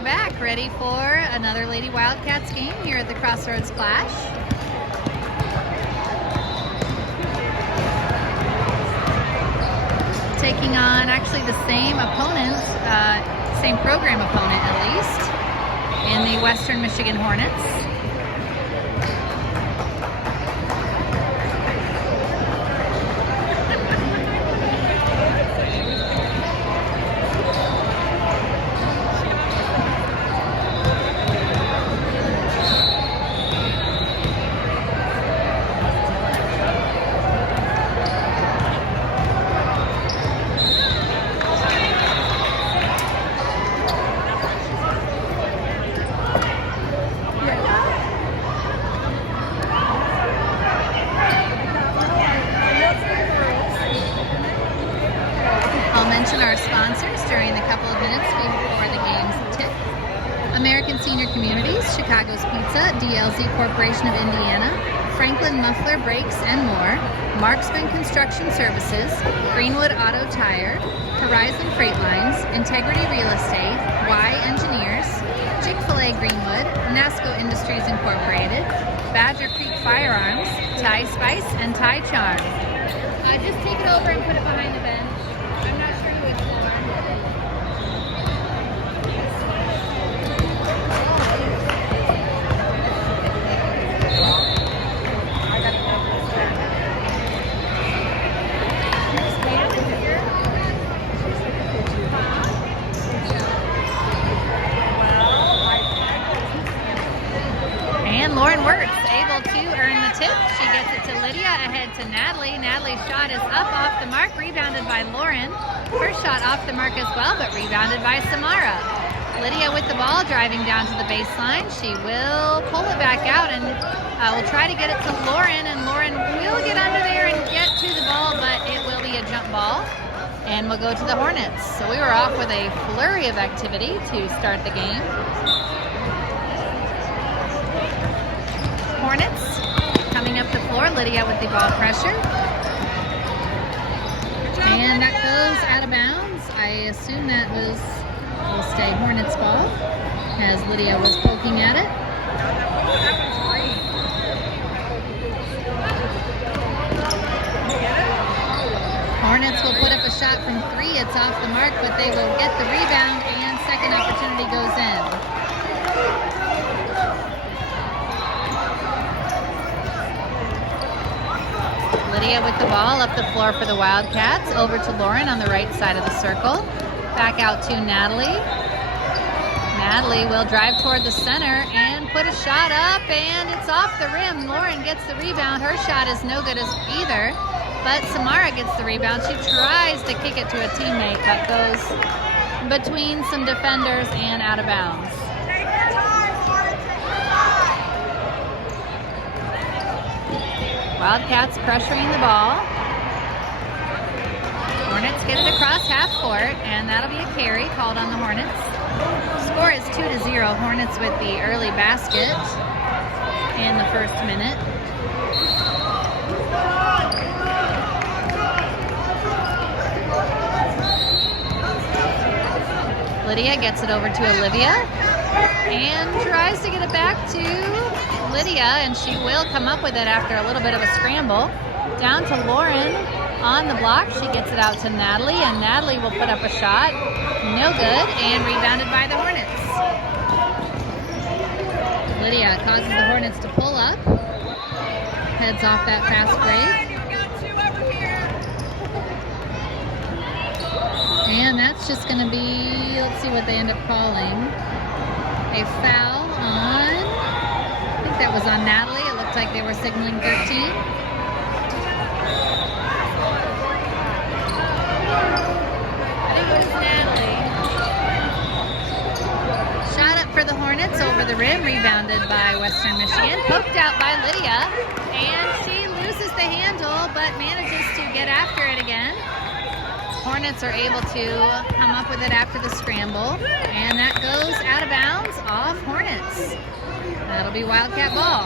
are back, ready for another Lady Wildcats game here at the Crossroads Clash. Taking on actually the same opponent, same program opponent at least, in the Western Michigan Hornets. I'll mention our sponsors during the couple of minutes before the games tip. American Senior Communities, Chicago's Pizza, DLZ Corporation of Indiana, Franklin Muffler Brakes and more, Marksman Construction Services, Greenwood Auto Tire, Horizon Freight Lines, Integrity Real Estate, Y Engineers, Chick-fil-A Greenwood, Nasco Industries Incorporated, Badger Creek Firearms, Thai Spice, and Thai Charm. Just take it over and put it behind the bench. I'm not sure who it's for. And Lauren Wirtz able to earn the tip. She gets it to Lydia, ahead to Natalie. Natalie's shot is up off the mark, rebounded by Lauren. Her shot off the mark as well, but rebounded by Samara. Lydia with the ball, driving down to the baseline. She will pull it back out and will try to get it to Lauren, and Lauren will get under there and get to the ball, but it will be a jump ball, and we'll go to the Hornets. So we were off with a flurry of activity to start the game. Hornets coming up the floor, Lydia with the ball pressure. And that goes out of bounds. I assume that will stay Hornets ball, as Lydia was poking at it. Hornets will put up a shot from 3. It's off the mark, but they will get the rebound, and second opportunity goes in. Lydia with the ball up the floor for the Wildcats. Over to Lauren on the right side of the circle. Back out to Natalie. Natalie will drive toward the center and put a shot up, and it's off the rim. Lauren gets the rebound. Her shot is no good as either, but Samara gets the rebound. She tries to kick it to a teammate, but goes between some defenders and out of bounds. Wildcats pressuring the ball. Hornets get it across half court, and that'll be a carry called on the Hornets. Score is 2-0. Hornets with the early basket in the first minute. Lydia gets it over to Olivia and tries to get it back to Lydia, and she will come up with it after a little bit of a scramble. Down to Lauren on the block. She gets it out to Natalie, and Natalie will put up a shot. No good, and rebounded by the Hornets. Lydia causes the Hornets to pull up. Heads off that fast break. And that's just going to be, let's see what they end up calling. A foul on, I think that was on Natalie. It looked like they were signaling 13. I think it was Natalie. Shot up for the Hornets over the rim, rebounded by Western Michigan. Poked out by Lydia, and she loses the handle, but manages to get after it again. Hornets are able to come up with it after the scramble, and that goes out of bounds off Hornets. That'll be Wildcat ball.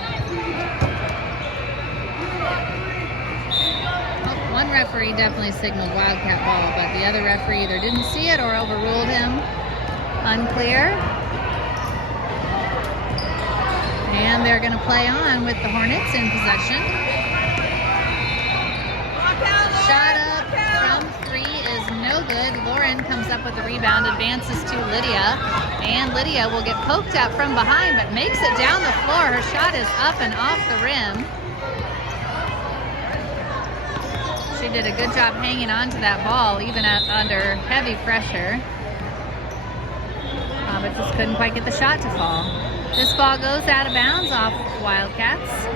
Oh, one referee definitely signaled Wildcat ball, but the other referee either didn't see it or overruled him. Unclear. And they're going to play on with the Hornets in possession. Shot up from 3 is no good. Lauren comes up with a rebound, advances to Lydia. And Lydia will get poked at from behind, but makes it down the floor. Her shot is up and off the rim. She did a good job hanging on to that ball, even under heavy pressure. But just couldn't quite get the shot to fall. This ball goes out of bounds off Wildcats.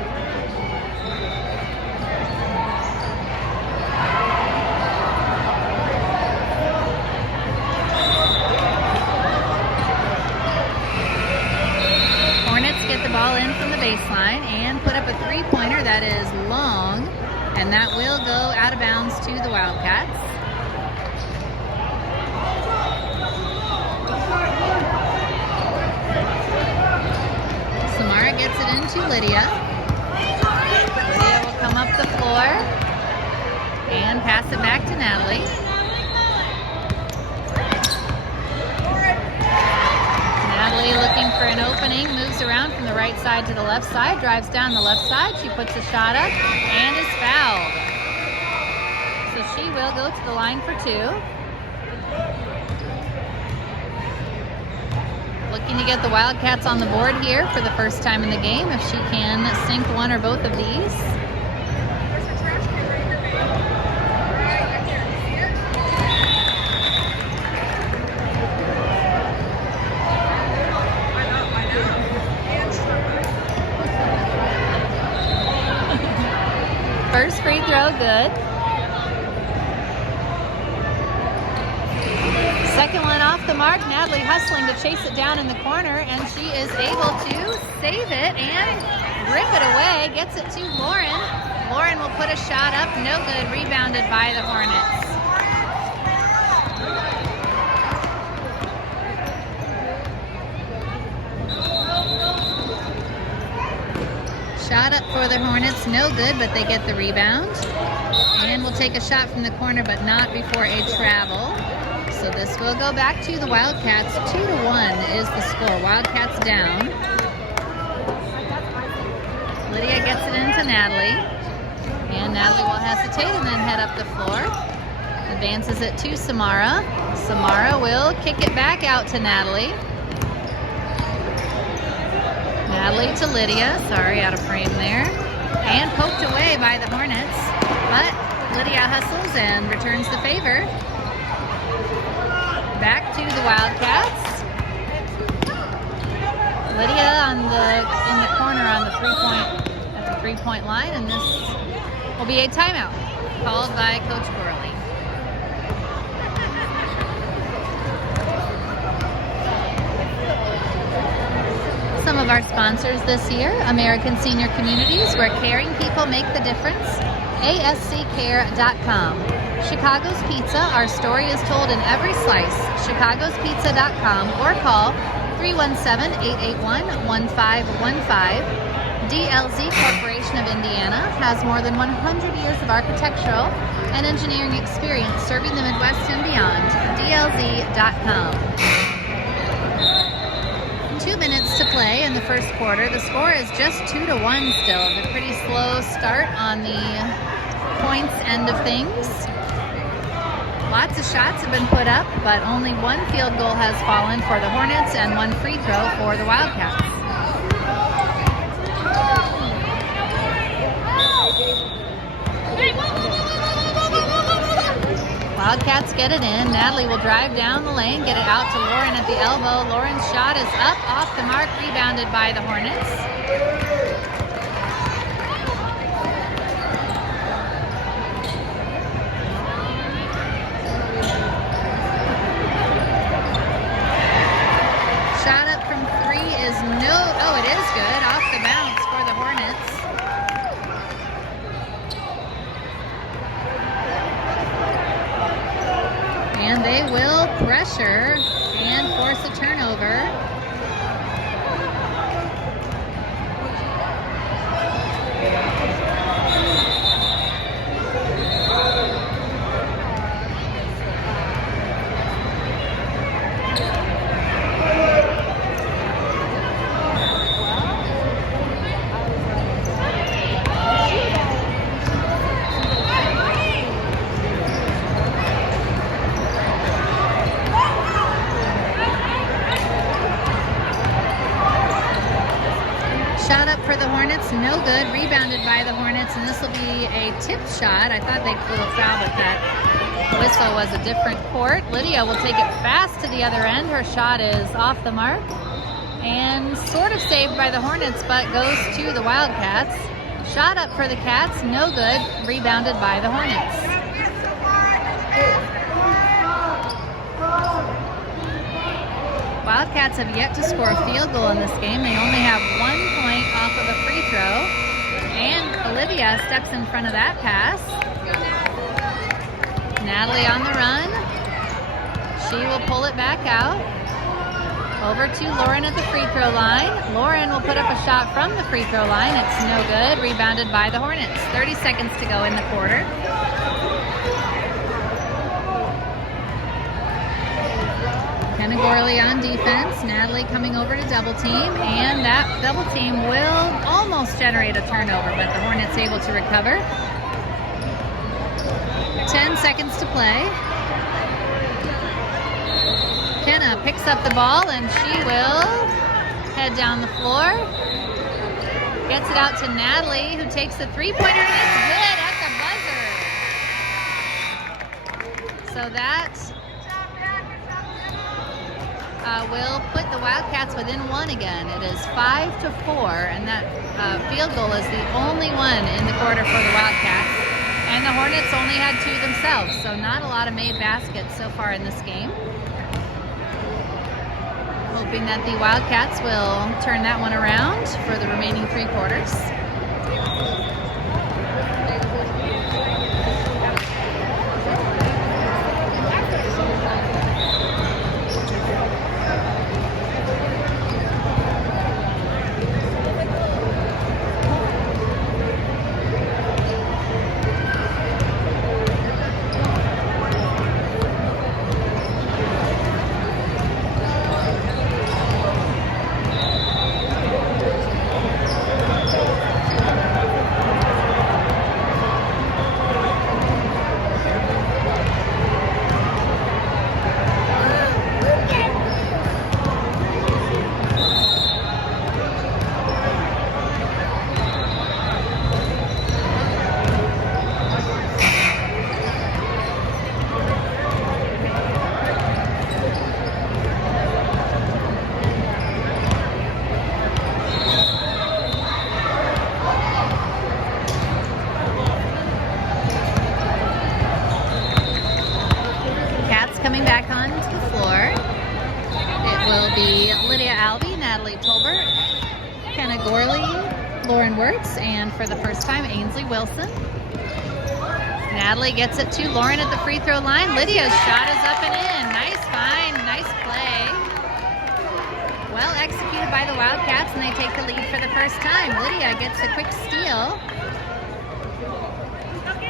Hornets get the ball in from the baseline and put up a three-pointer that is long, and that will go out of bounds to the Wildcats. Samara gets it into Lydia. Lydia will come up the floor and pass it back to Natalie. Natalie looking for an opening, moves around from the right side to the left side, drives down the left side. She puts a shot up and is fouled. So she will go to the line for 2. Looking to get the Wildcats on the board here for the first time in the game, if she can sink one or both of these. First free throw, good. Second one off the mark. Natalie hustling to chase it down in the corner, and she is able to save it and rip it away. Gets it to Lauren. Lauren will put a shot up. No good. Rebounded by the Hornets. Shot up for the Hornets. No good, but they get the rebound. And we'll take a shot from the corner, but not before a travel. So this will go back to the Wildcats. 2-1 is the score. Wildcats down. Lydia gets it into Natalie. And Natalie will hesitate and then head up the floor. Advances it to Samara. Samara will kick it back out to Natalie. Natalie to Lydia. Sorry, out of frame there. And poked away by the Hornets. But Lydia hustles and returns the favor. Back to the Wildcats. Lydia in the corner on the three-point line, and this will be a timeout called by Coach Gorley. Some of our sponsors this year: American Senior Communities, where caring people make the difference. ASCCare.com. Chicago's Pizza, our story is told in every slice. ChicagosPizza.com or call 317-881-1515. DLZ Corporation of Indiana has more than 100 years of architectural and engineering experience serving the Midwest and beyond. DLZ.com. 2 minutes to play in the first quarter. The score is just 2-1 still. A pretty slow start on the points end of things. Lots of shots have been put up, but only one field goal has fallen for the Hornets and one free throw for the Wildcats. Wildcats get it in. Natalie will drive down the lane, get it out to Lauren at the elbow. Lauren's shot is up, off the mark, rebounded by the Hornets. Shot up from 3 is it is good, off the bounce for the Hornets. And they will pressure and force a turnover. Cats, no good. Rebounded by the Hornets, and this will be a tip shot. I thought they blew a foul, but that whistle was a different court. Lydia will take it fast to the other end. Her shot is off the mark and sort of saved by the Hornets, but goes to the Wildcats. Shot up for the Cats, no good. Rebounded by the Hornets. Wildcats have yet to score a field goal in this game. They only have 1 point off of a free throw. And Olivia steps in front of that pass. Natalie on the run. She will pull it back out. Over to Lauren at the free throw line. Lauren will put up a shot from the free throw line. It's no good. Rebounded by the Hornets. 30 seconds to go in the quarter. Kenna Gorley on defense. Natalie coming over to double team, and that double team will almost generate a turnover, but the Hornets able to recover. 10 seconds to play. Kenna picks up the ball, and she will head down the floor. Gets it out to Natalie, who takes the three-pointer, and it's good at the buzzer. So that will put the Wildcats within 1 again. It is 5-4, and that field goal is the only one in the quarter for the Wildcats. And the Hornets only had 2 themselves, so not a lot of made baskets so far in this game. Hoping that the Wildcats will turn that one around for the remaining 3 quarters. Coming back onto the floor, it will be Lydia Albee, Natalie Tolbert, Kenna Gorley, Lauren Wirtz, and for the first time, Ainsley Wilson. Natalie gets it to Lauren at the free throw line. Lydia's shot is up and in. Nice find, nice play. Well executed by the Wildcats, and they take the lead for the first time. Lydia gets a quick steal.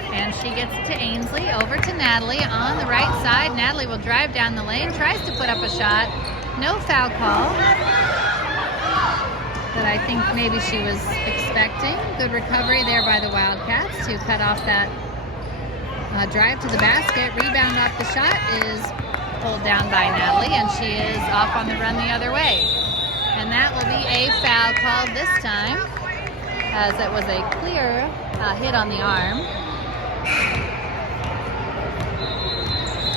And she gets it to Ainsley, over to Natalie on the right side. Natalie will drive down the lane, tries to put up a shot. No foul call that I think maybe she was expecting. Good recovery there by the Wildcats to cut off that drive to the basket. Rebound off the shot is pulled down by Natalie, and she is off on the run the other way. And that will be a foul called this time, as it was a clear hit on the arm.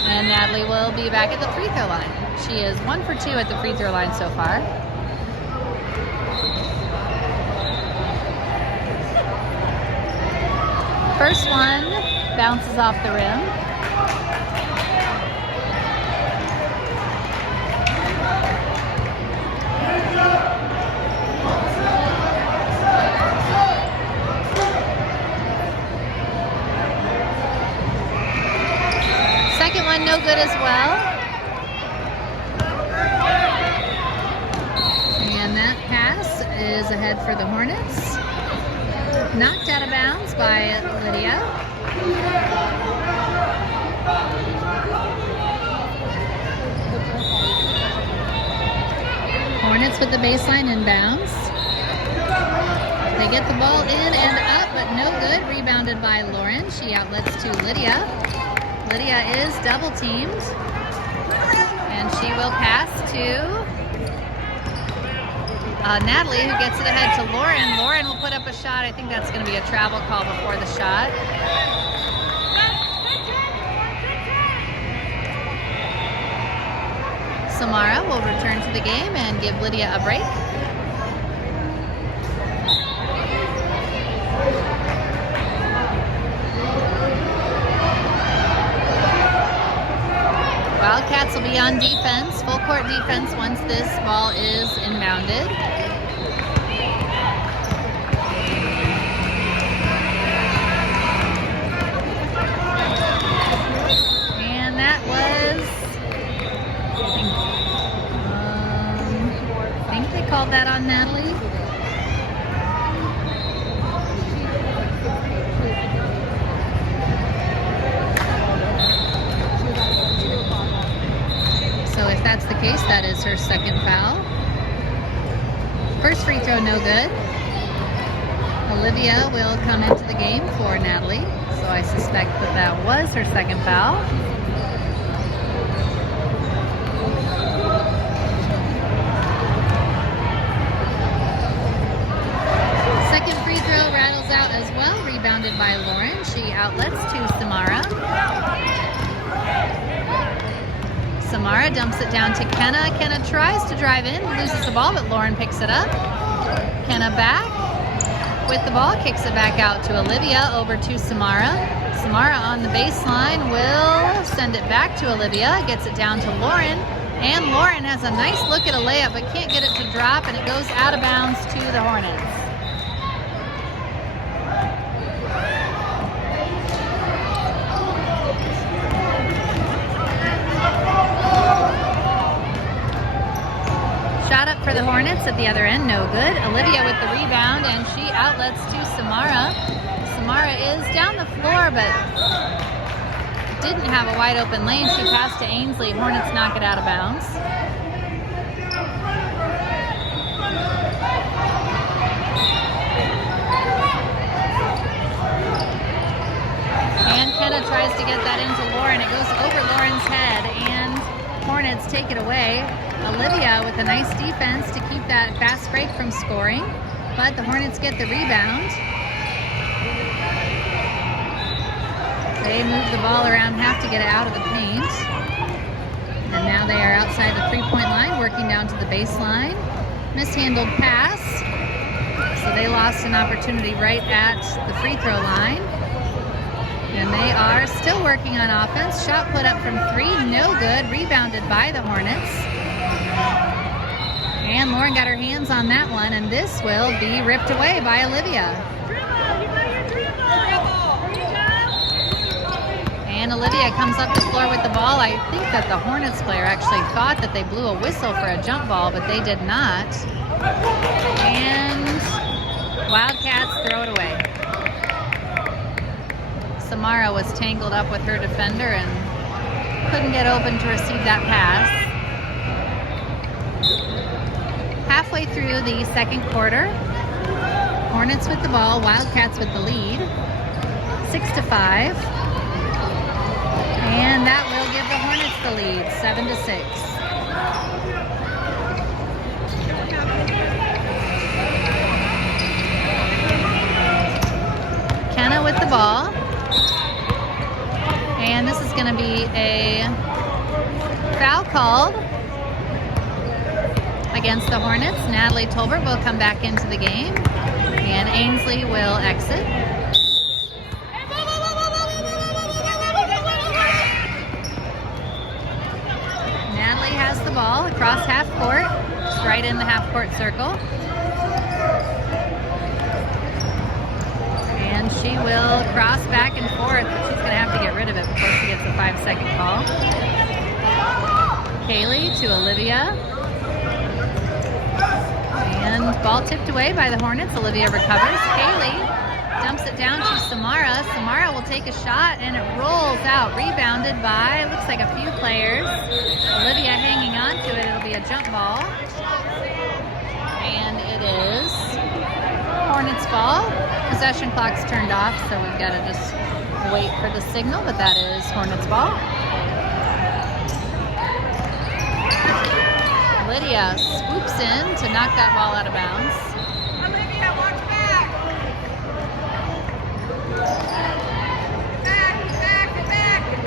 And Natalie will be back at the free throw line. She is 1 for 2 at the free throw line so far. First one bounces off the rim. Second one, no good as well. And that pass is ahead for the Hornets. Knocked out of bounds by Lydia. Hornets with the baseline inbounds. They get the ball in and up, but no good. Rebounded by Lauren. She outlets to Lydia. Lydia is double teamed, and she will pass to Natalie, who gets it ahead to Lauren. Lauren will put up a shot. I think that's going to be a travel call before the shot. Samara will return to the game and give Lydia a break. Wildcats will be on defense, full court defense once this ball is inbounded. And that was, I think they called that on Natalie. So if that's the case, that is her second foul. First free throw, no good. Olivia will come into the game for Natalie. So I suspect that that was her second foul. Second free throw rattles out as well, rebounded by Lauren. She outlets to Samara. Samara dumps it down to Kenna. Kenna tries to drive in, loses the ball, but Lauren picks it up. Kenna back with the ball, kicks it back out to Olivia, over to Samara. Samara on the baseline will send it back to Olivia, gets it down to Lauren, and Lauren has a nice look at a layup, but can't get it to drop, and it goes out of bounds to the Hornets. Shot up for the Hornets at the other end, no good. Olivia with the rebound, and she outlets to Samara. Samara is down the floor, but didn't have a wide open lane. She passed to Ainsley. Hornets knock it out of bounds. And Kenna tries to get that into Lauren. It goes over Lauren's head, and Hornets take it away. Olivia with a nice defense to keep that fast break from scoring, but the Hornets get the rebound. They move the ball around half to get it out of the paint. And now they are outside the three-point line, working down to the baseline. Mishandled pass. So they lost an opportunity right at the free throw line. And they are still working on offense. Shot put up from three, no good. Rebounded by the Hornets. And Lauren got her hands on that one, and this will be ripped away by Olivia. And Olivia comes up the floor with the ball. I think that the Hornets player actually thought that they blew a whistle for a jump ball, but they did not. And Wildcats throw it away. Samara was tangled up with her defender and couldn't get open to receive that pass. Halfway through the second quarter, Hornets with the ball, Wildcats with the lead, 6-5. And that will give the Hornets the lead, 7-6. Kenna with the ball. And this is going to be a foul called against the Hornets. Natalie Tolbert will come back into the game, and Ainsley will exit. Natalie has the ball across half court, just right in the half court circle. And she will cross back and forth, but she's going to have to get rid of it before she gets the 5-second call. Kaylee to Olivia. And ball tipped away by the Hornets. Olivia recovers. Kaylee dumps it down to Samara. Samara will take a shot, and it rolls out. Rebounded by, looks like a few players. Olivia hanging on to it. It'll be a jump ball. And it is Hornets ball. Possession clock's turned off, so we've got to just wait for the signal, but that is Hornets ball. Lydia swoops in to knock that ball out of bounds. Olivia, watch back.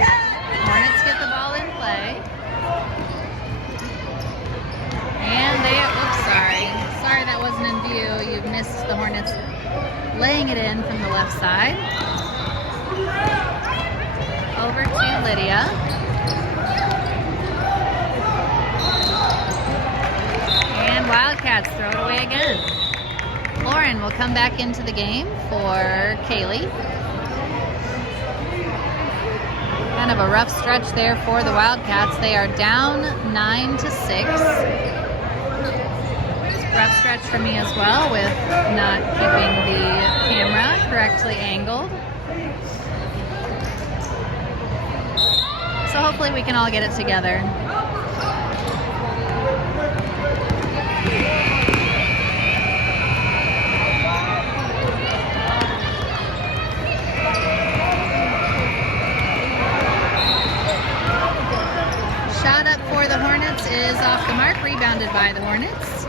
Back. Hornets get the ball in play. And sorry that wasn't in view. You missed the Hornets laying it in from the left side. Over to Lydia. And Wildcats throw it away again. Lauren will come back into the game for Kaylee. Kind of a rough stretch there for the Wildcats. They are down 9-6. Rough stretch for me as well with not keeping the camera correctly angled. So hopefully we can all get it together. Shot up for the Hornets is off the mark, rebounded by the Hornets.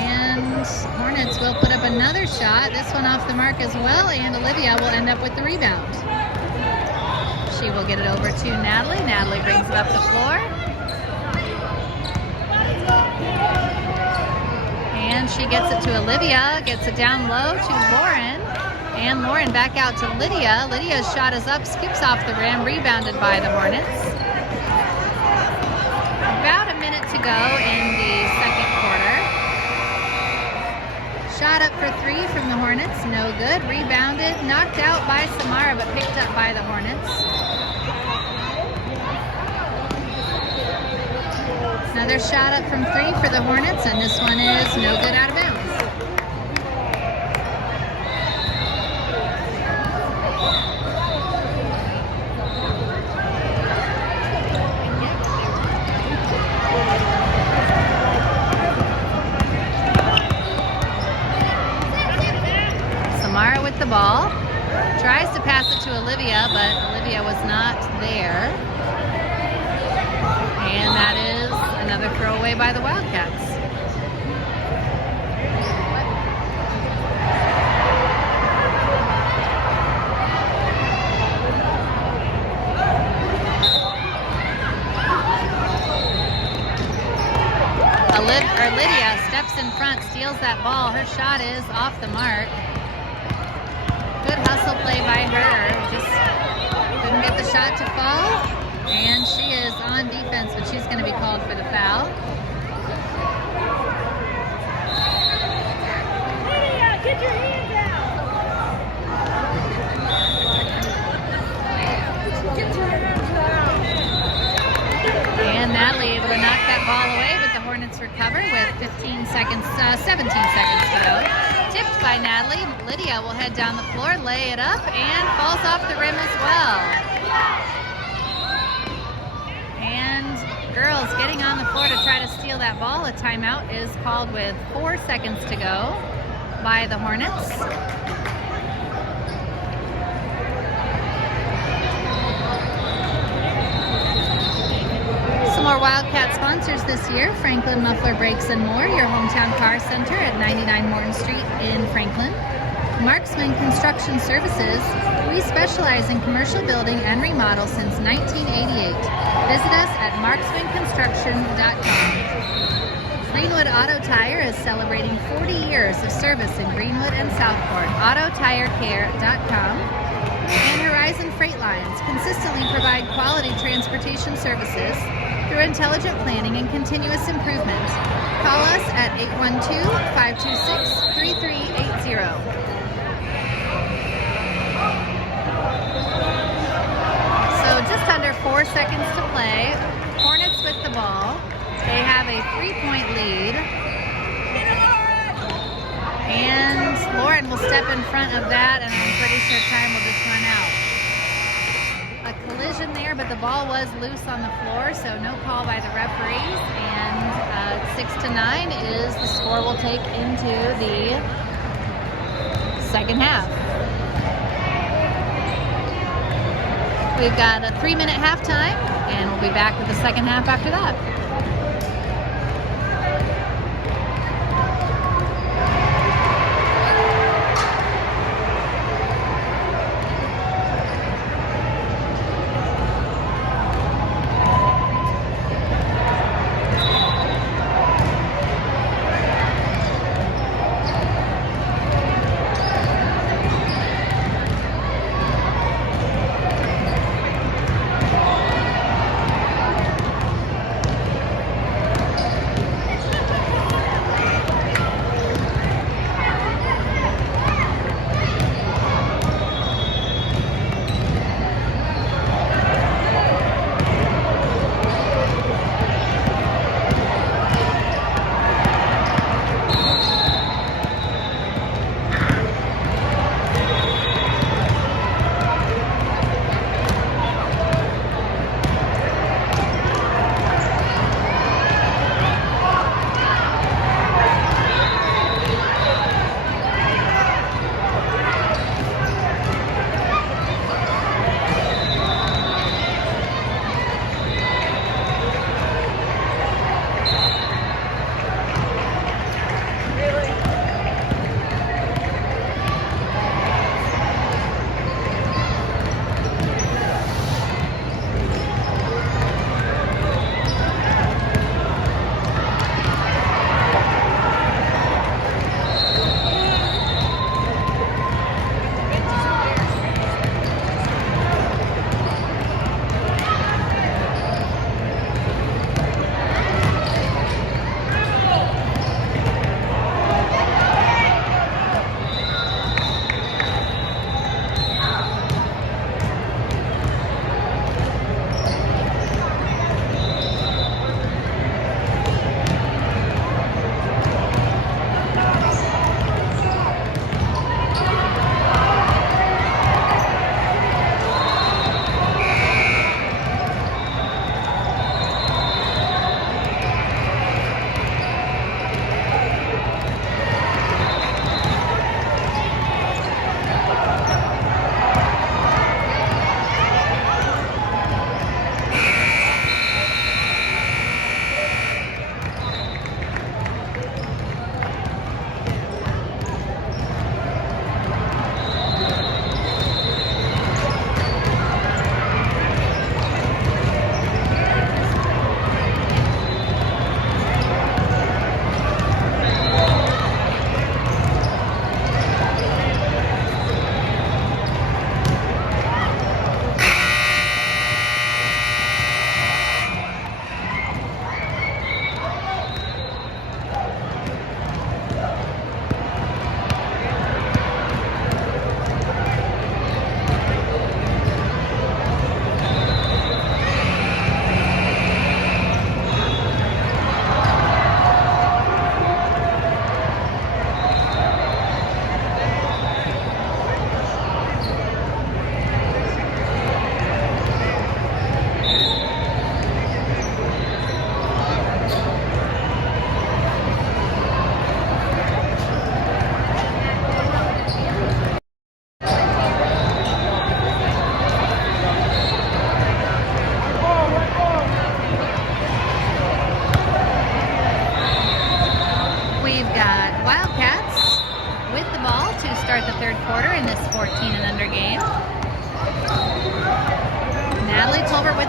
And Hornets will put up another shot, this one off the mark as well, and Olivia will end up with the rebound. She will get it over to Natalie. Natalie brings it up the floor. And she gets it to Olivia, gets it down low to Lauren. And Lauren back out to Lydia. Lydia's shot is up, skips off the rim, rebounded by the Hornets. About a minute to go in the second quarter. Shot up for three from the Hornets, no good. Rebounded, knocked out by Samara, but picked up by the Hornets. Another shot up from three for the Hornets, and this one is no good, out of bounds. Samara with the ball. Tries to pass it to Olivia, but Olivia was not there. And that is another throwaway by the Wildcats. Lydia steps in front, steals that ball. Her shot is off the mark. Good hustle play by her. Just couldn't get the shot to fall. And she is on defense, but she's going to be called for the foul. Lydia, get your hands out. Get your hands out. And Natalie able to knock that ball away, but the Hornets recover with 17 seconds to go. Tipped by Natalie. Lydia will head down the floor, lay it up, and falls off the rim as well. And girls getting on the floor to try to steal that ball. A timeout is called with 4 seconds to go by the Hornets. Some more Wildcat sponsors this year: Franklin Muffler Brakes and More, your hometown car center at 99 Morton Street in Franklin. Marksman Construction Services. We specialize in commercial building and remodel since 1988. Visit us at marksmanconstruction.com. Greenwood Auto Tire is celebrating 40 years of service in Greenwood and Southport. AutoTireCare.com. And Horizon Freight Lines consistently provide quality transportation services through intelligent planning and continuous improvement. Call us at 812-526-3380. So just under 4 seconds to play. Hornets with the ball. They have a 3-point lead. And Lauren will step in front of that, and I'm pretty sure time will just run out. A collision there, but the ball was loose on the floor, so no call by the referees. And 6-9 is the score we'll take into the second half. We've got a 3-minute halftime, and we'll be back with the second half after that.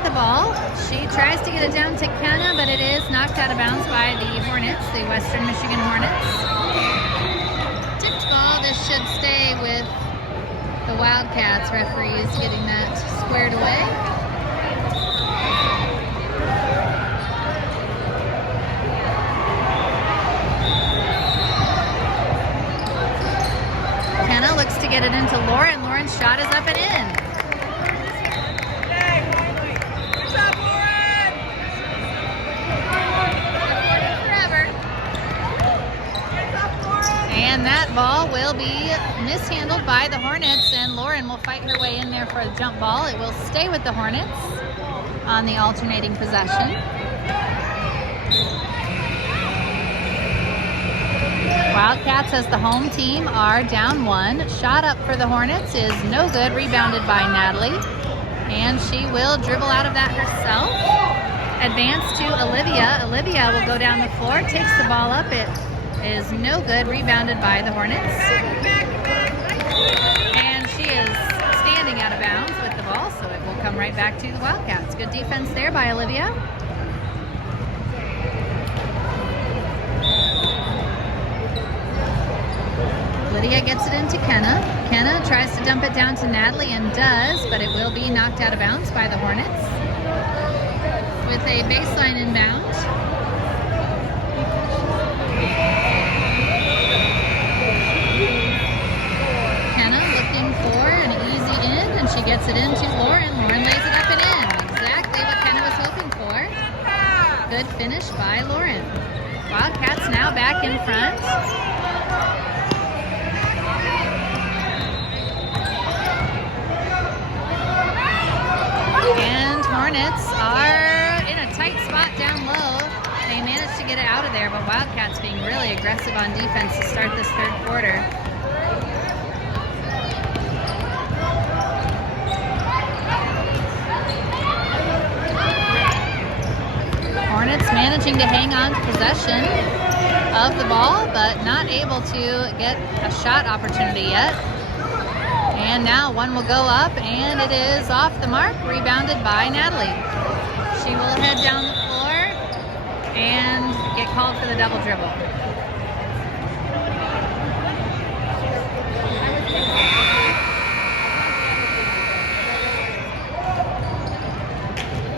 the ball. She tries to get it down to Kenna, but it is knocked out of bounds by the Hornets, the Western Michigan Hornets. Tipped ball. This should stay with the Wildcats. Referees getting that squared away. Kenna looks to get it into Lauren. Lauren's shot is up and in. And that ball will be mishandled by the Hornets, and Lauren will fight her way in there for a jump ball. It will stay with the Hornets on the alternating possession. Wildcats, as the home team, are down 1. Shot up for the Hornets is no good, rebounded by Natalie. And she will dribble out of that herself. Advance to Olivia. Olivia will go down the floor, takes the ball up. It is no good, rebounded by the Hornets. And she is standing out of bounds with the ball, so it will come right back to the Wildcats. Good defense there by Olivia. Lydia gets it into Kenna. Kenna tries to dump it down to Natalie and does, but it will be knocked out of bounds by the Hornets. With a baseline inbound. Kenna looking for an easy in, and she gets it into Lauren. Lauren lays it up and in. Exactly what Kenna was hoping for. Good finish by Lauren. Wildcats now back in front. And Hornets are in a tight spot down low. They managed to get it out of there, but Wildcats being really aggressive on defense to start this third quarter. Hornets managing to hang on to possession of the ball, but not able to get a shot opportunity yet. And now one will go up, and it is off the mark, rebounded by Natalie. She will head down the floor and get called for the double dribble.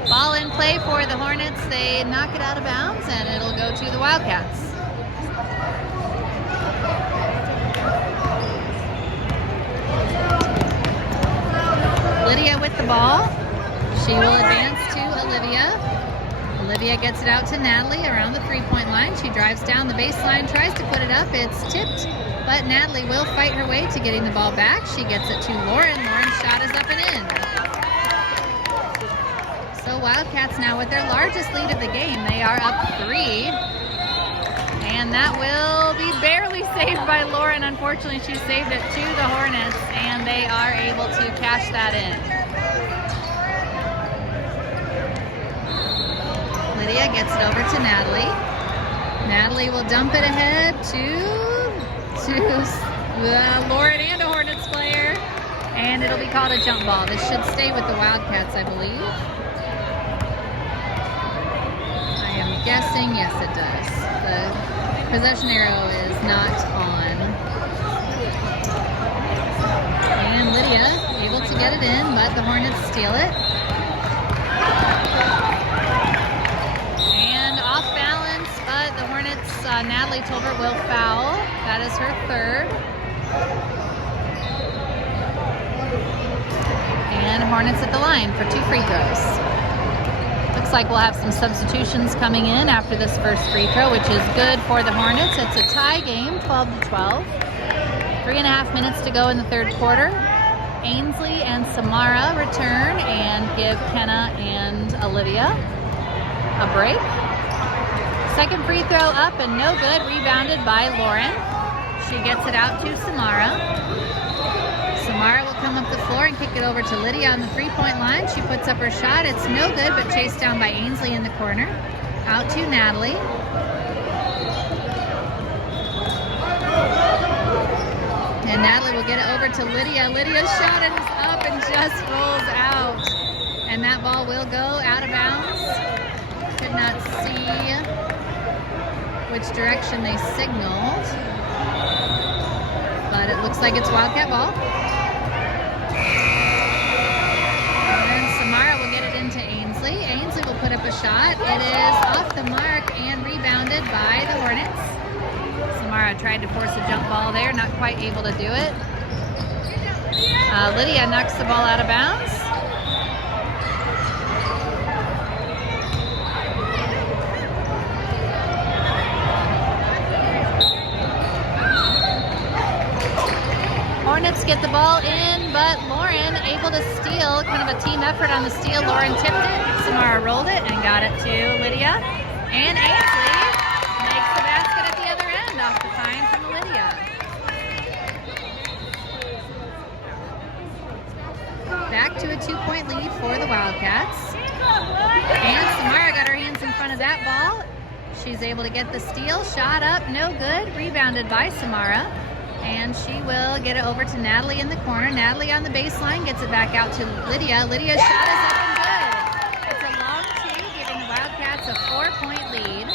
Ball in play for the Hornets. They knock it out of bounds, and it'll go to the Wildcats. Lydia with the ball. She will advance to Olivia. Olivia gets it out to Natalie around the three-point line. She drives down the baseline, tries to put it up. It's tipped, but Natalie will fight her way to getting the ball back. She gets it to Lauren. Lauren's shot is up and in. So Wildcats now with their largest lead of the game. They are up 3. And that will be barely saved by Lauren. Unfortunately, she saved it to the Hornets, and they are able to cash that in. Lydia gets it over to Natalie. Natalie will dump it ahead to Lauren and a Hornets player, and it'll be called a jump ball. This should stay with the Wildcats, I believe. I am guessing, yes it does. The possession arrow is not on. And Lydia able to get it in, but the Hornets steal it. And off balance, but the Hornets, Natalie Tolbert will foul. That is her third. And Hornets at the line for 2 free throws. Looks like we'll have some substitutions coming in after this first free throw, which is good for the Hornets. It's a tie game, 12-12. 3.5 minutes to go in the third quarter. Ainsley and Samara return and give Kenna and Olivia a break. Second free throw up and no good, rebounded by Lauren. She gets it out to Samara. Samara will come up the floor and kick it over to Lydia on the three-point line. She puts up her shot. It's no good, but chased down by Ainsley in the corner. Out to Natalie. And Natalie will get it over to Lydia. Lydia's shot is up and just rolls out. And that ball will will go out of bounds. Could not see which direction they signaled, but it looks like it's Wildcat ball. And Samara will get it into Ainsley. Ainsley will put up a shot. It is off the mark and rebounded by the Hornets. Samara tried to force a jump ball there, not quite able to do it. Lydia knocks the ball out of bounds. Hornets get the ball in, but Lauren able to steal, kind of a team effort on the steal. Lauren tipped it, Samara rolled it and got it to Lydia. And Ainsley makes the basket at the other end off the time from Lydia. Back to a 2-point lead for the Wildcats. And Samara got her hands in front of that ball. She's able to get the steal, shot up, no good, rebounded by Samara. And she will get it over to Natalie in the corner. Natalie on the baseline gets it back out to Lydia. Lydia's shot is up and good. It's a long two, giving the Wildcats a 4-point lead.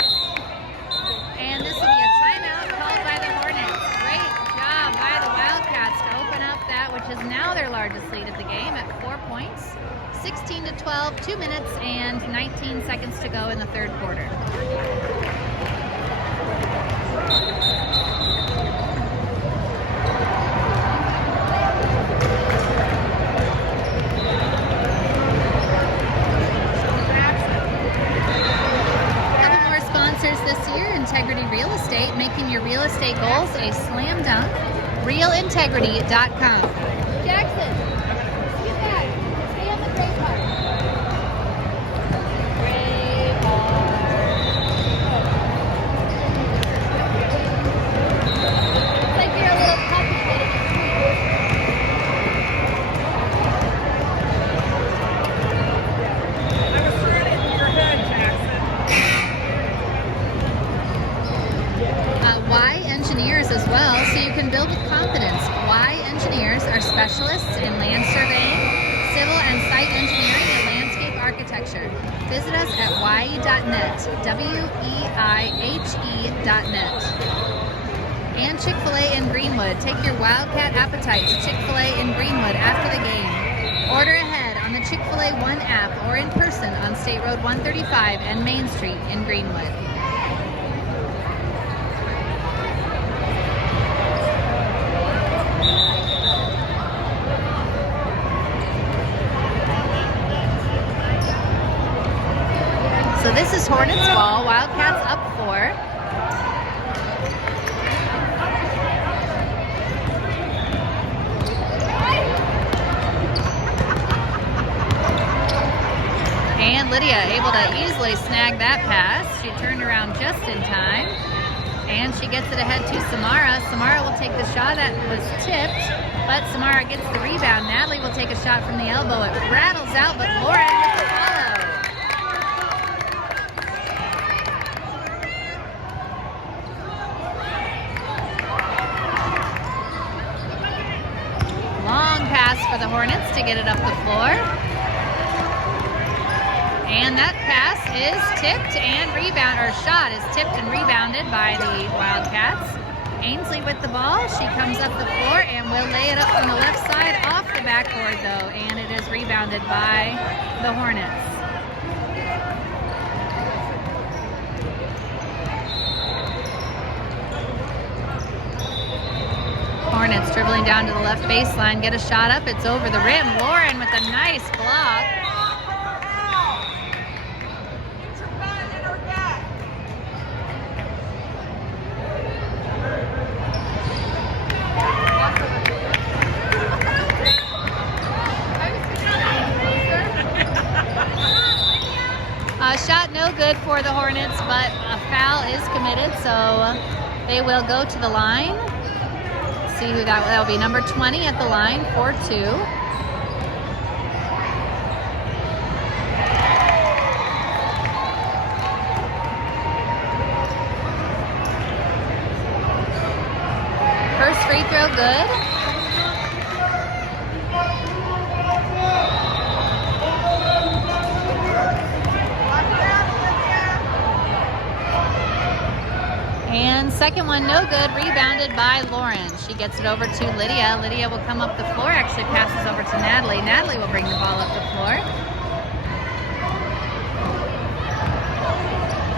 And this will be a timeout called by the Hornets. Great job by the Wildcats to open up that, which is now their largest lead of the game at 4 points. 16-12, 2 minutes and 19 seconds to go in the third quarter. This year, Integrity Real Estate, making your real estate goals a slam dunk. RealIntegrity.com. Jackson, get back. Stay on the gray part. Gray part. It's like you're a little puppy. I was ready for your head, Jackson. Y Engineers as well, so you can build with confidence. Y Engineers are specialists in land surveying, civil and site engineering, and landscape architecture. Visit us at wye.net, WEIHE.net. And Chick-fil-A in Greenwood. Take your Wildcat appetite to Chick-fil-A in Greenwood after the game. Order ahead on the Chick-fil-A One app or in person on State Road 135 and Main Street in Greenwood. So this is Hornets ball. Wildcats up 4. And Lydia able to easily snag that pass. She turned around just in time. And she gets it ahead to Samara. Samara will take the shot that was tipped, but Samara gets the rebound. Natalie will take a shot from the elbow. It rattles out, but Lauren with the follow. Long pass for the Hornets to get it up the floor. And that pass is tipped and shot is tipped and rebounded by the Wildcats. Ainsley with the ball. She comes up the floor and will lay it up from the left side off the backboard though, and it is rebounded by the Hornets. Hornets dribbling down to the left baseline, get a shot up, it's over the rim. Lauren with a nice block. Shot no good for the Hornets, but a foul is committed, so they will go to the line. See who that will be. Number 20 at the line, 4-2. First free throw good. second one no good, rebounded by Lauren. She gets it over to Lydia. Lydia will come up the floor, actually passes over to Natalie. Natalie will bring the ball up the floor.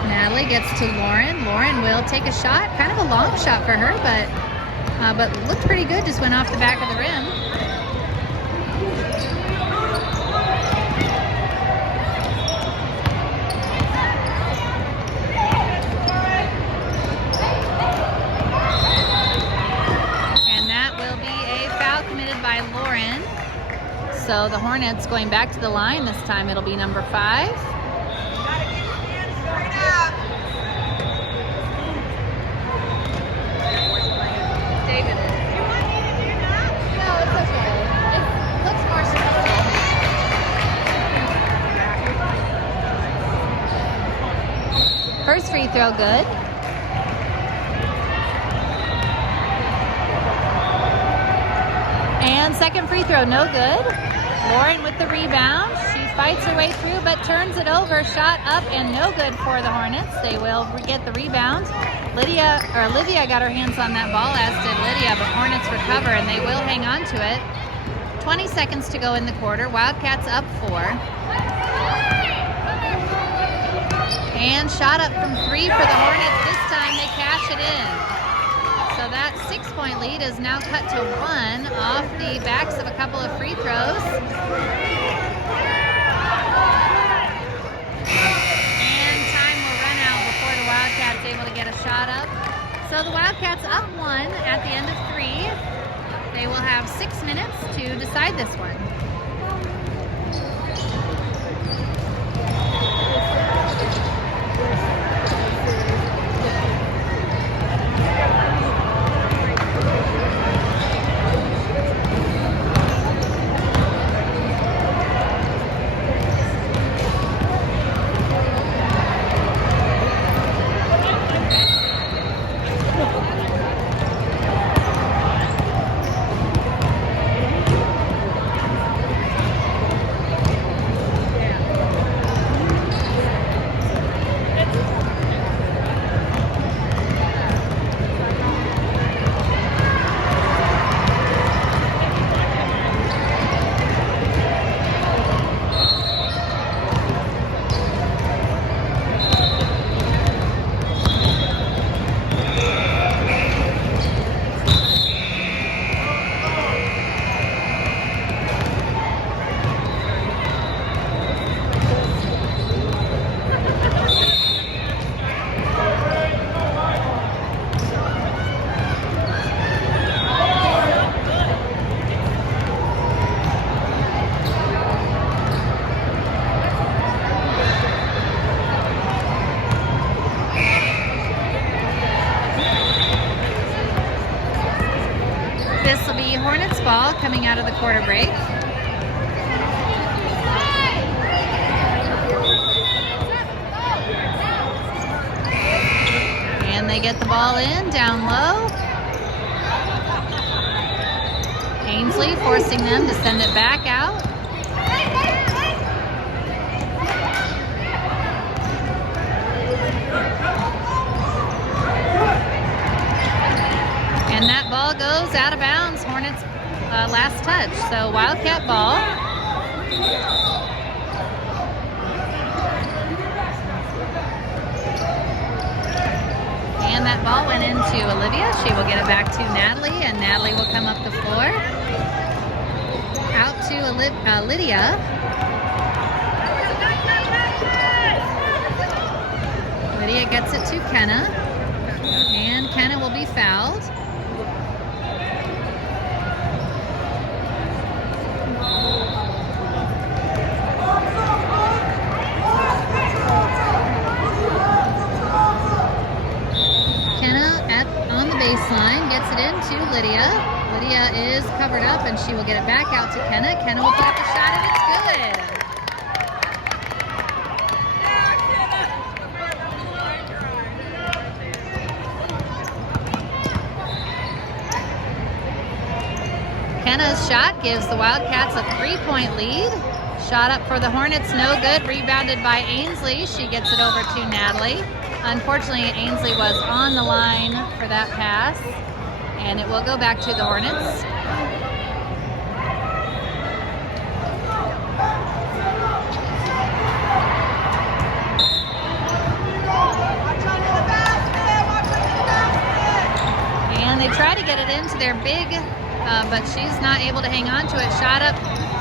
Natalie gets to Lauren. Lauren will take a shot, kind of a long shot for her, but looked pretty good, just went off the back of the rim. By Lauren. So the Hornets going back to the line this time. It'll be number 5. David. You want me to do that? No, it's okay. It looks more special. First free throw good. And second free throw, no good. Lauren with the rebound. She fights her way through, but turns it over. Shot up and no good for the Hornets. They will get the rebound. Olivia got her hands on that ball, as did Lydia, but Hornets recover and they will hang on to it. 20 seconds to go in the quarter. Wildcats up 4. And shot up from 3 for the Hornets. This time they cash it in. So that 6-point lead is now cut to 1 off the backs of a couple of free throws. And time will run out before the Wildcats able to get a shot up. So the Wildcats up 1 at the end of 3. They will have 6 minutes to decide this one. Hornets ball coming out of the quarter break. And they get the ball in down low. Ainsley forcing them to send it back out. And that ball goes out of bounds. Hornets last touch. So Wildcat ball. And that ball went into Olivia. She will get it back to Natalie, and Natalie will come up the floor. Out to Lydia. Lydia gets it to Kenna. And Kenna will be fouled. On the baseline, gets it into Lydia. Lydia is covered up and she will get it back out to Kenna. Kenna will put up a shot and it's good. Kenna's shot gives the Wildcats a 3-point lead. Shot up for the Hornets, no good. Rebounded by Ainsley. She gets it over to Natalie. Unfortunately, Ainsley was on the line for that pass, and it will go back to the Hornets. And they try to get it into their big, but she's not able to hang on to it. Shot up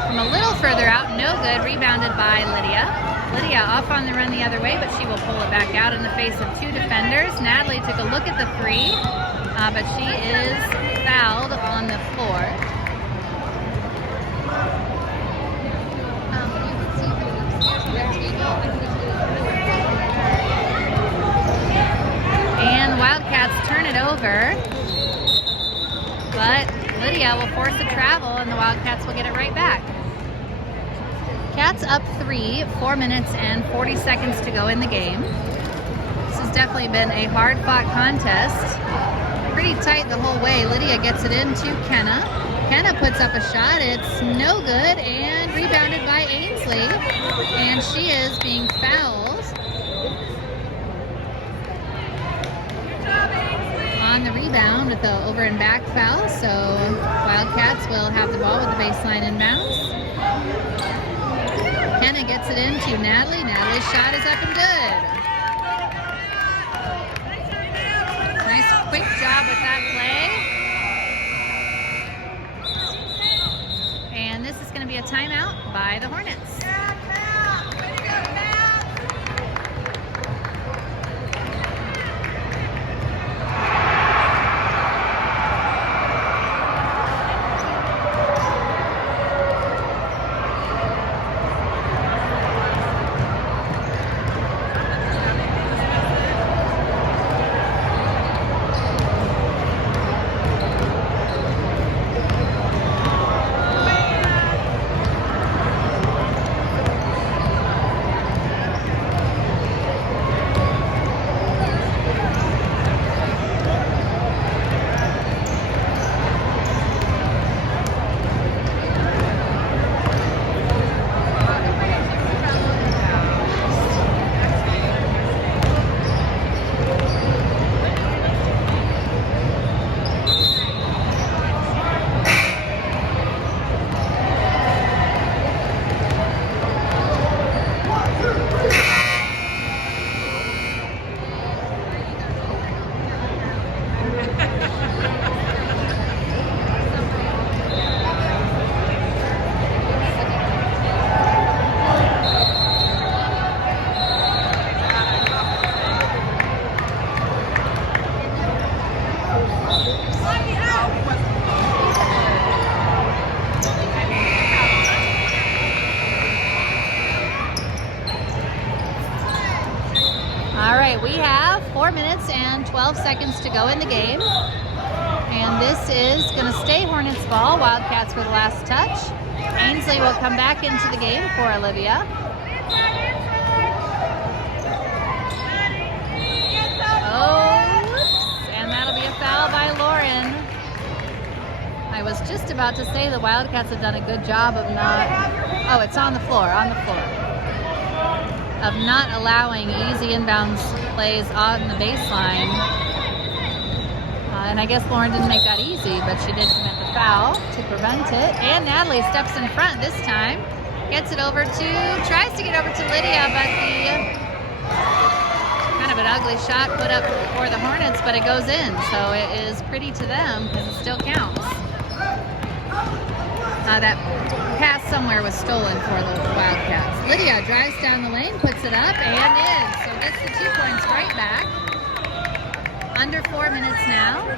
from a little further out, no good. Rebounded by Lydia. Lydia off on the run the other way, but she will pull it back out in the face of two defenders. Natalie took a look at the three, but she is fouled on the floor. And Wildcats turn it over, but Lydia will force the travel, and the Wildcats will get it right back. Cats up 3, 4 minutes and 40 seconds to go in the game. This has definitely been a hard-fought contest. Pretty tight the whole way. Lydia gets it in to Kenna. Kenna puts up a shot. It's no good, and rebounded by Ainsley. And she is being fouled on the rebound with the over and back foul. So Wildcats will have the ball with the baseline inbounds. Kenna gets it into Natalie. Natalie's shot is up and good. Nice quick job with that play. And this is going to be a timeout by the Hornets. We have 4 minutes and 12 seconds to go in the game. And this is going to stay Hornets ball. Wildcats for the last touch. Ainsley will come back into the game for Olivia. Oh, and that'll be a foul by Lauren. I was just about to say the Wildcats have done a good job of not... Oh, it's on the floor, of not allowing easy inbounds plays on the baseline. And I guess Lauren didn't make that easy, but she did commit the foul to prevent it. And Natalie steps in front this time. Gets it over to, tries to get over to Lydia, but the kind of an ugly shot put up for the Hornets, but it goes in. So it is pretty to them because it still counts. That pass somewhere was stolen for the Wildcats. Lydia drives down the lane, puts it up, and in. So gets the 2 points right back. Under 4 minutes now.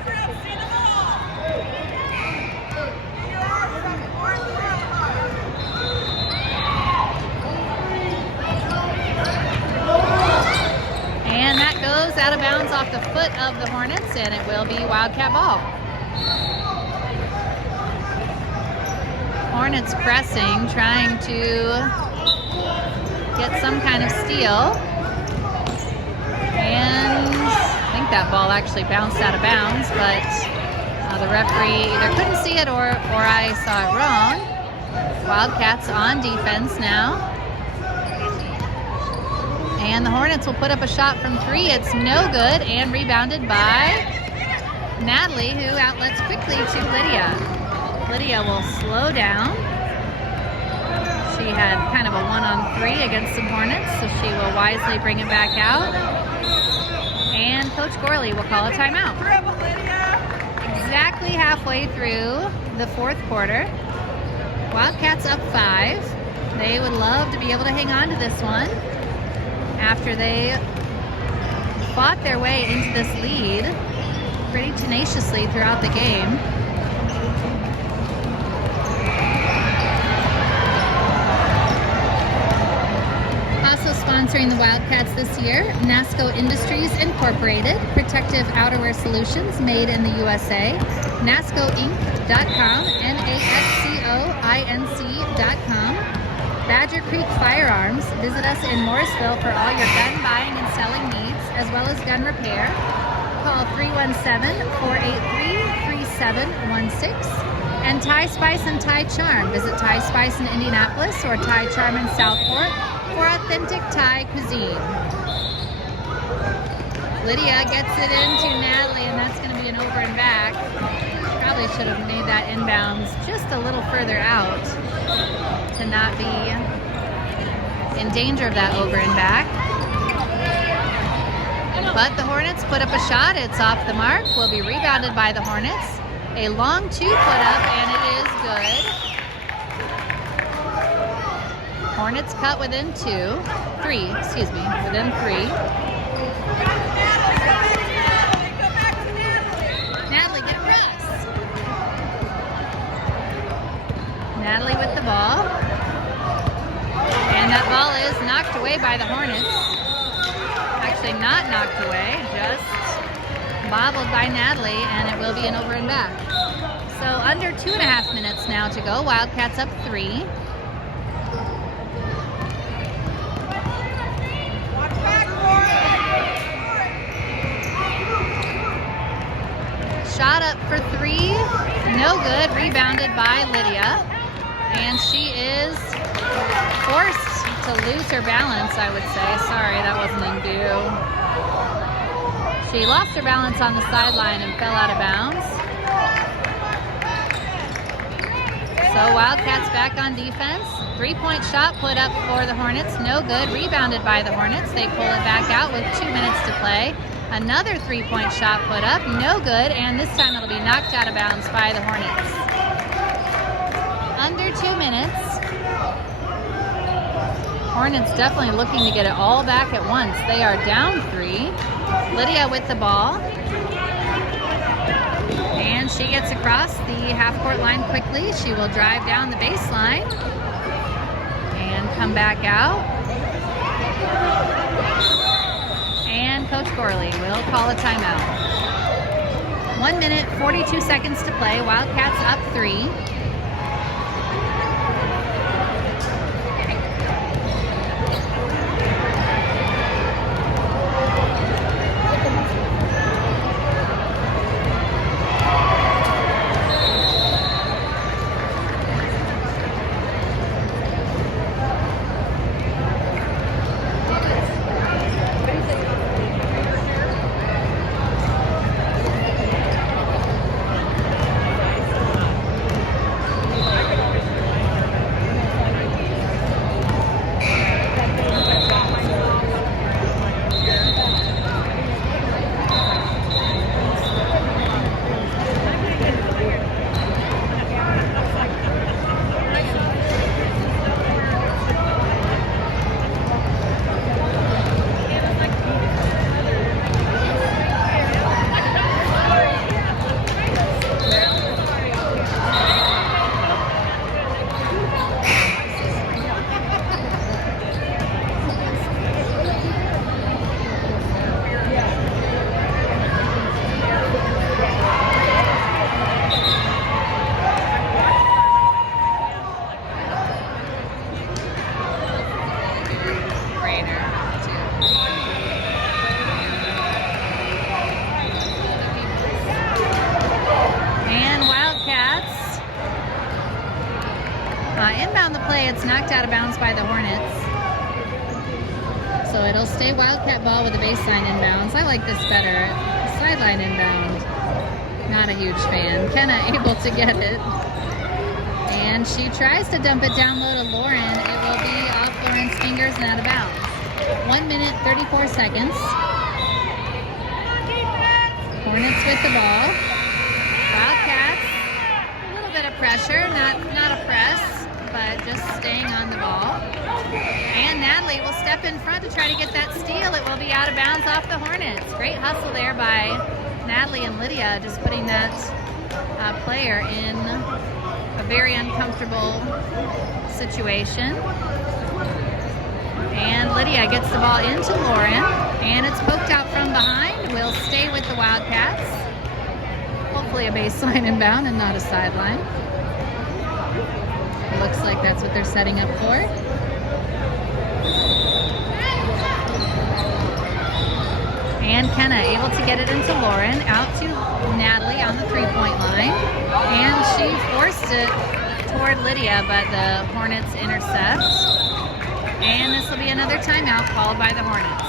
And that goes out of bounds off the foot of the Hornets, and it will be Wildcat ball. Hornets pressing, trying to get some kind of steal. And I think that ball actually bounced out of bounds, but the referee either couldn't see it or I saw it wrong. Wildcats on defense now. And the Hornets will put up a shot from 3. It's no good and rebounded by Natalie, who outlets quickly to Lydia. Lydia will slow down. She had kind of a 1-on-3 against some Hornets, so she will wisely bring it back out. And Coach Gorley will call a timeout. Exactly halfway through the 4th quarter. Wildcats up 5. They would love to be able to hang on to this one after they fought their way into this lead pretty tenaciously throughout the game. Also sponsoring the Wildcats this year, NASCO Industries Incorporated, protective outerwear solutions made in the USA, NASCOinc.com, NASCOINC.com. Badger Creek Firearms. Visit us in Morrisville for all your gun buying and selling needs, as well as gun repair. Call 317-483-3716. And Thai Spice and Thai Charm. Visit Thai Spice in Indianapolis or Thai Charm in Southport for authentic Thai cuisine. Lydia gets it into Natalie, and that's going to be an over and back. Probably should have made that inbounds just a little further out to not be in danger of that over and back. But the Hornets put up a shot. It's off the mark. Will be rebounded by the Hornets. A long 2 put up, and it is good. Hornets cut within 3, within 3. Natalie, get Russ. Natalie with the ball. And that ball is knocked away by the Hornets. Actually not knocked away, just bobbled by Natalie, and it will be an over and back. So under 2.5 minutes now to go. Wildcats up 3. Shot up for 3, no good, rebounded by Lydia. And she is forced to lose her balance, I would say. Sorry, that wasn't in view. She lost her balance on the sideline and fell out of bounds. So Wildcats back on defense. 3-point shot put up for the Hornets, no good, rebounded by the Hornets. They pull it back out with 2 minutes to play. Another 3-point shot put up, no good, and this time it'll be knocked out of bounds by the Hornets. Under 2 minutes. Hornets definitely looking to get it all back at once. They are down 3. Lydia with the ball. And she gets across the half-court line quickly. She will drive down the baseline and come back out. And Coach Gorley will call a timeout. 1 minute, 42 seconds to play. Wildcats up 3. out of bounds by the Hornets. So it'll stay Wildcat ball with the baseline inbounds. I like this better. Sideline inbound. Not a huge fan. Kenna able to get it. And she tries to dump it down low to Lauren. It will be off Lauren's fingers and out of bounds. 1 minute, 34 seconds. Hornets with the ball. Wildcats, a little bit of pressure. Not a press, but just staying on the ball. And Natalie will step in front to try to get that steal. It will be out of bounds off the Hornets. Great hustle there by Natalie and Lydia, just putting that player in a very uncomfortable situation. And Lydia gets the ball into Lauren, and it's poked out from behind. Will stay with the Wildcats. Hopefully a baseline inbound and not a sideline. Looks like that's what they're setting up for. And Kenna able to get it into Lauren, out to Natalie on the three-point line. And she forced it toward Lydia, but the Hornets intercept. And this will be another timeout called by the Hornets.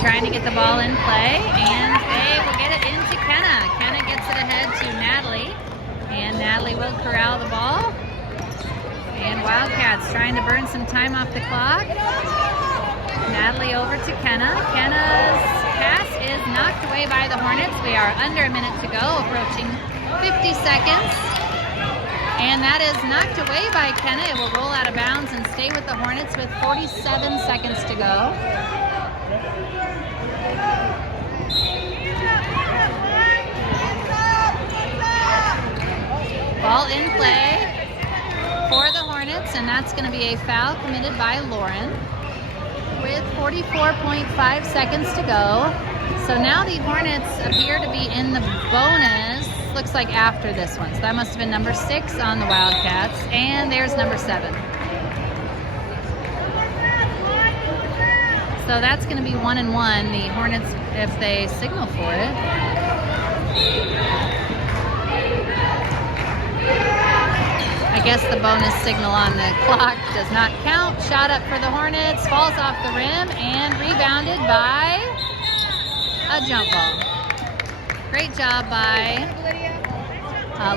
Trying to get the ball in play, and they will get it into Kenna. Kenna gets it ahead to Natalie, and Natalie will corral the ball. And Wildcats trying to burn some time off the clock. Natalie over to Kenna. Kenna's pass is knocked away by the Hornets. We are under a minute to go, approaching 50 seconds. And that is knocked away by Kenna. It will roll out of bounds and stay with the Hornets with 47 seconds to go. Ball in play for the Hornets, and that's going to be a foul committed by Lauren with 44.5 seconds to go. So now the Hornets appear to be in the bonus. Looks like after this one. So that must have been number 6 on the Wildcats, and there's number 7. So that's going to be 1 and 1. The Hornets, if they signal for it. I guess the bonus signal on the clock does not count. Shot up for the Hornets, falls off the rim, and rebounded by a jump ball. Great job by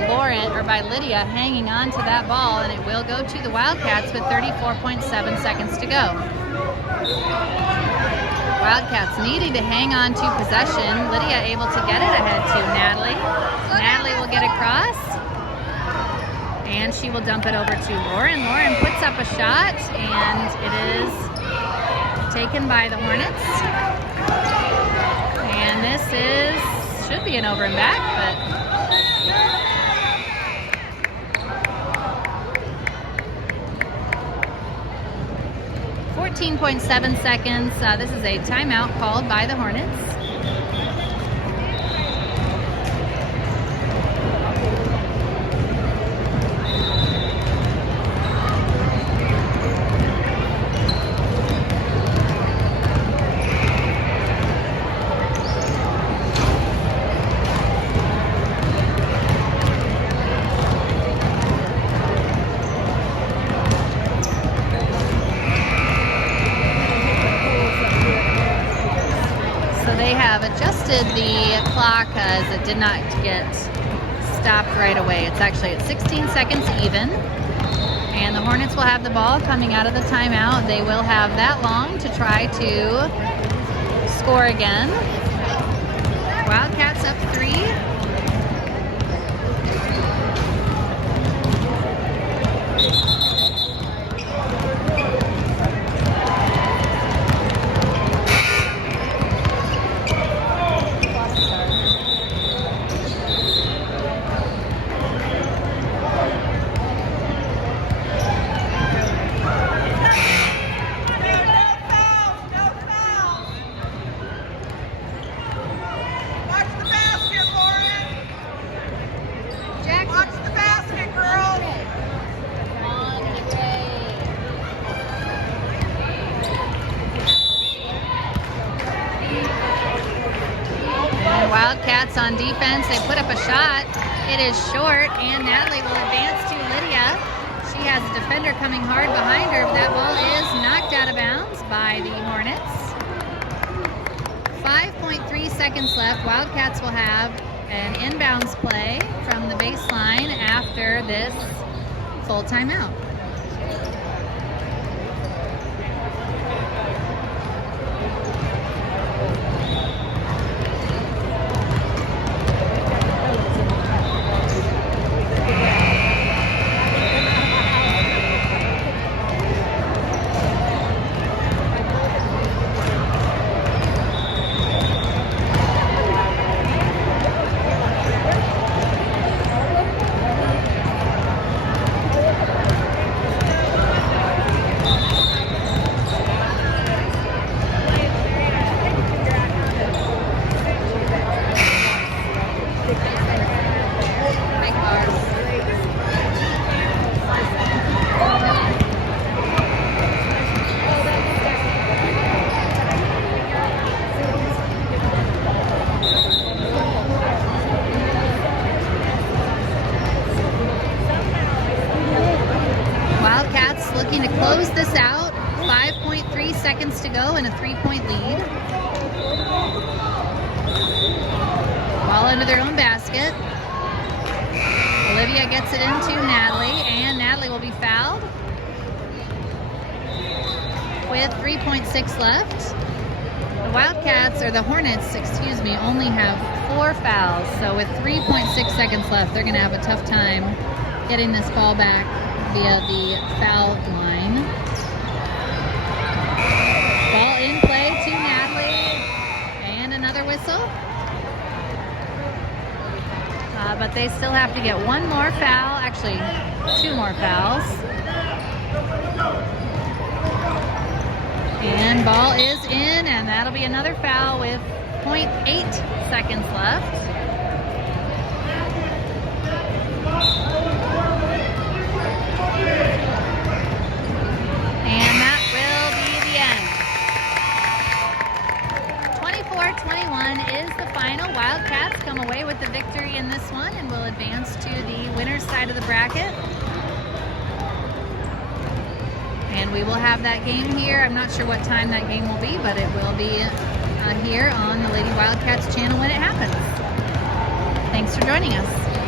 Lauren, or by Lydia, hanging on to that ball, and it will go to the Wildcats with 34.7 seconds to go. Wildcats needing to hang on to possession. Lydia able to get it ahead to Natalie. Natalie will get across, and she will dump it over to Lauren. Lauren puts up a shot, and it is taken by the Hornets. And this should be an over and back, but 14.7 seconds. This is a timeout called by the Hornets. Adjusted the clock clock because it did not get stopped right away. It's actually at 16 seconds even. And the Hornets will have the ball coming out of the timeout. They will have that long to try to score again. Wildcats up 3. Wildcats on defense, they put up a shot. It is short, and Natalie will advance to Lydia. She has a defender coming hard behind her, but that ball is knocked out of bounds by the Hornets. 5.3 seconds left. Wildcats will have an inbounds play from the baseline after this full timeout. Looking to close this out. 5.3 seconds to go and a 3-point lead. Ball under their own basket. Olivia gets it into Natalie, and Natalie will be fouled with 3.6 left. The Wildcats, or the Hornets, excuse me, only have 4 fouls. So with 3.6 seconds left, they're going to have a tough time getting this ball back via the foul line. Ball in play to Natalie, and another whistle. But they still have to get 1 more foul, actually 2 more fouls. And ball is in, and that'll be another foul with 0.8 seconds left. And that will be the end. 24-21 is the final. Wildcats come away with the victory in this one and will advance to the winner's side of the bracket. And we will have that game here. I'm not sure what time that game will be, but it will be here on the Lady Wildcats channel when it happens. Thanks for joining us.